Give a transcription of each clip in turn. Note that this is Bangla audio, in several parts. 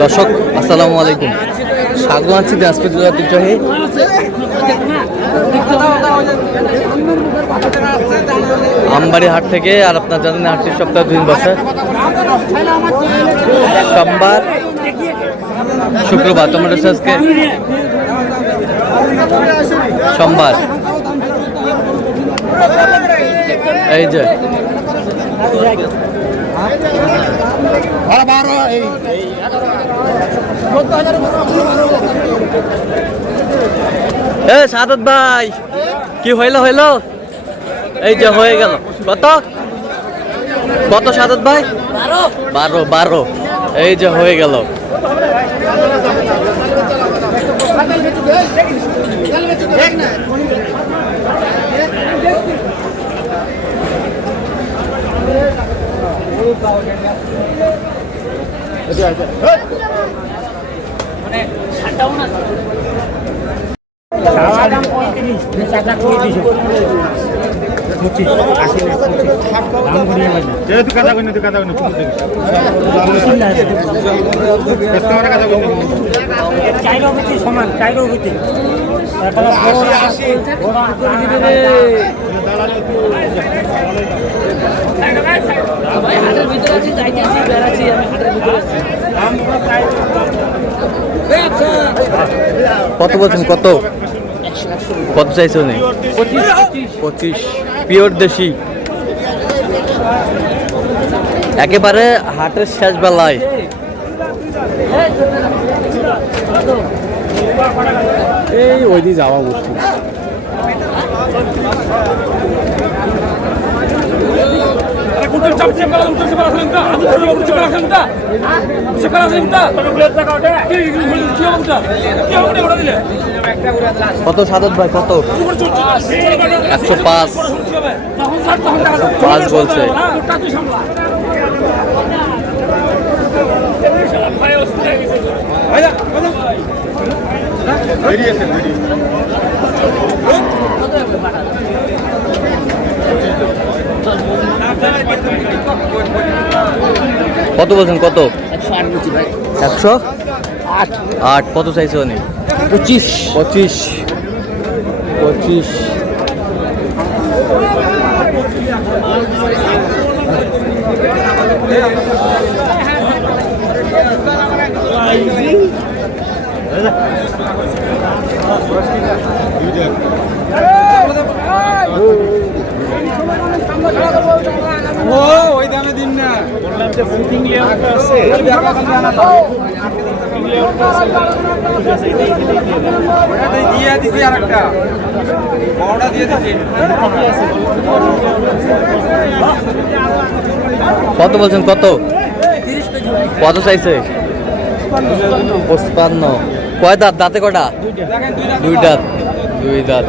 দর্শক আসসালামু আলাইকুম, স্বাগত আছি দিনাজপুর জেলার ঐতিহ্যবাহী আমবাড়ি হাট থেকে। আর আপনার জানেন হাটটি সপ্তাহে 2 দিন বসে, সোমবার শুক্রবার। টমেটো আজকে সোমবার। এই যে সাদত ভাই কি হইল এই যে হয়ে গেল। কত কত সাদত ভাই? 12। এই যে হয়ে গেল। সমান কত বলছেন? কত কত চাইছো? নেই 25। পিওর দেশি, একেবারে হাটের শেষ বেলায়। এই ওই দিয়ে যাওয়া উচিত। কত সাদত ভাই? কত? 105 বলছে। কত বলছেন? কত? 108। কত চাইছো? নেই 25। ওই দামে দিন না, বললাম যে ফুটিং লেয়ারটা আছে, দিয়ে দিছি আরেকটা বড়টা দিয়ে দিছি। কত বলছেন? কত কত চাইছে? 55। কয় দাঁত? দাঁতে কটা? 2 দাঁত। 2 দাঁত।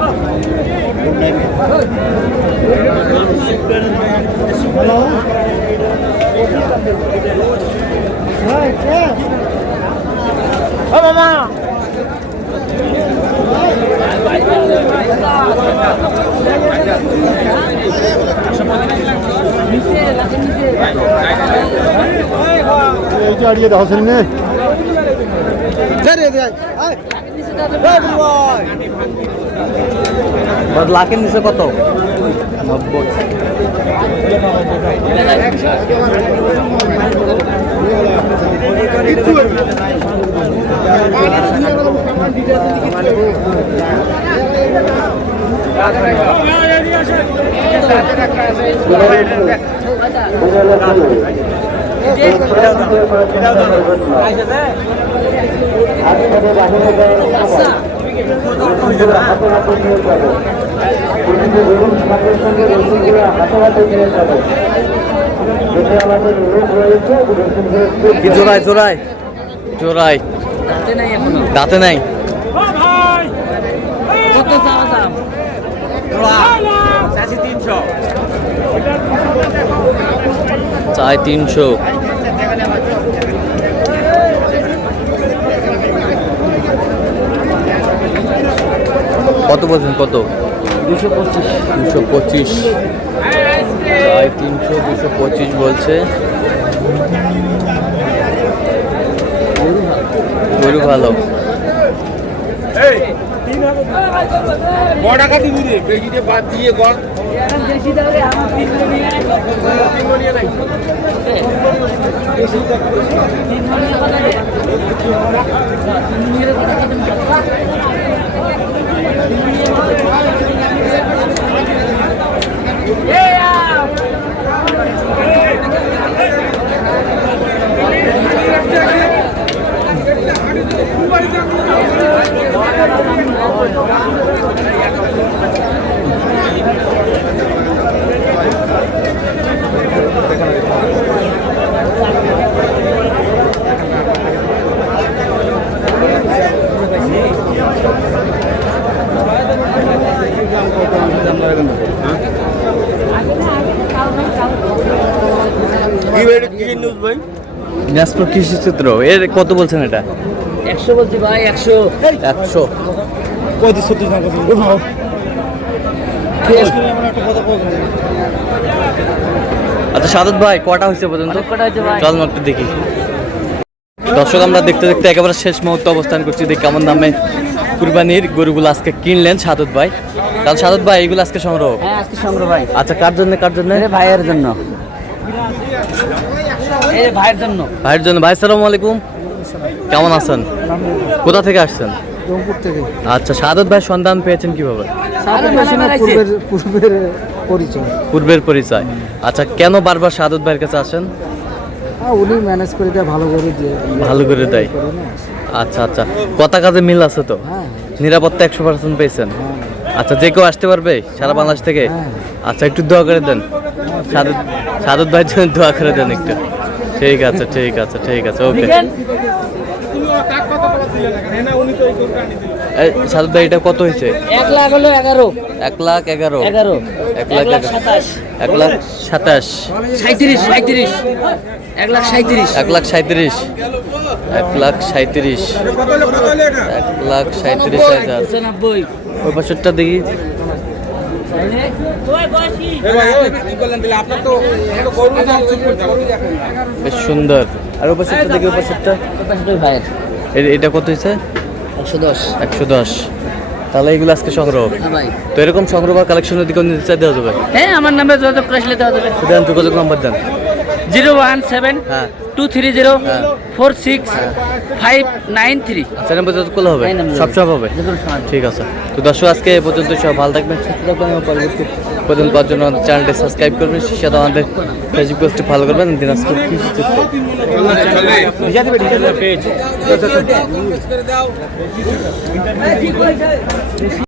লাখের নিচে কত? 90। জোড়ায় দাঁতে নাই। চাই 300। কত বলছেন? কত? 225। চাই 300, 225 বলছে। ভালো। টাকা দিবি রে বেশিতে বাদ দিয়ে গড় দিনাজপুর কৃষি চিত্র এর কত বলছেন এটা? 100 বলছি ভাই, 100। 100। আচ্ছা সাদত ভাই কটা হয়েছে পর্যন্ত? কটা হয়েছে ভাই? চল না একটু দেখি। দর্শক আমরা দেখতে দেখতে একেবারে শেষ মুহূর্তে অবস্থান করছি, দেখি কেমন দামে কুরবানির গরুগুলো আজকে কিনলেন সাদত ভাই। তাহলে সাদত ভাই এইগুলো আজকে সংগ্রহ? হ্যাঁ আজকে সংগ্রহ ভাই। আচ্ছা কার জন্য কার জন্য? ভাইয়ের জন্য, এই ভাইয়ের জন্য। ভাইয়ের জন্য। ভাই সালাম আলাইকুম, কেমন আছেন? কোথা থেকে আসছেন? রংপুর থেকে। আচ্ছা সাদত ভাই সন্ধান পেয়েছেন কিভাবে? পূর্বের পরিচয়। পূর্বের পরিচয়। আচ্ছা কেন বারবার সাদত ভাইয়ের কাছে আসেন? উনি ম্যানেজ করে দেয়, ভালো করে দিয়ে ভালো করে দেয়। আচ্ছা আচ্ছা, কথা কাজে মিল আছে তো? হ্যাঁ নিরাপত্তা 100% পেয়েছেন? আচ্ছা যে কেউ আসতে পারবে সারা বাংলাদেশ থেকে? আচ্ছা একটু দোয়া করে দেন সাদত ভাইয়ের জন্য, দোয়া করে দেন একটু। ঠিক আছে ঠিক আছে ঠিক আছে, ওকে। সাদত ভাই এটা কত হয়েছে? 1 লাখ হলো 11। 1,11,000। 11। 1,27,000। 1,27,000। 37, 37। 1,37,000। 1,37,000। 1,37,000। 1,37,000। 95। ওই বছরটা দেখি। বেশ সুন্দর। আর ওই বছরটা দেখি, ওই বছরটা। ভাইয়ের এটা কত হয়েছে? 110। 110। তাহলে এগুলো আজকে সংগ্রহ। হ্যাঁ ভাই। তো এরকম সংগ্রহ বা কালেকশনের দিকে নিতে চাই দেওয়া যাবে? হ্যাঁ আমার নামে যোগাযোগ করে আসলে দেওয়া যাবে। দেন, যোগাযোগ নাম্বার দেন। 017 হ্যাঁ 230 হ্যাঁ 46 593। আচ্ছা নাম্বার যত করলে হবে, এই নাম্বার সব সব হবে। যে কোনো সময়। ঠিক আছে। তো দর্শক আজকে এ পর্যন্ত, সব ভালো থাকবেন, সুস্থ থাকবেন এবং পরবর্তী পর্যন্ত পাওয়ার জন্য আমাদের চ্যানেলটি সাবস্ক্রাইব করবেন, সেই সাথে আমাদের ফেসবুক পেজটি ফলো করবেন। দিনাজপুর কৃষি চিত্র।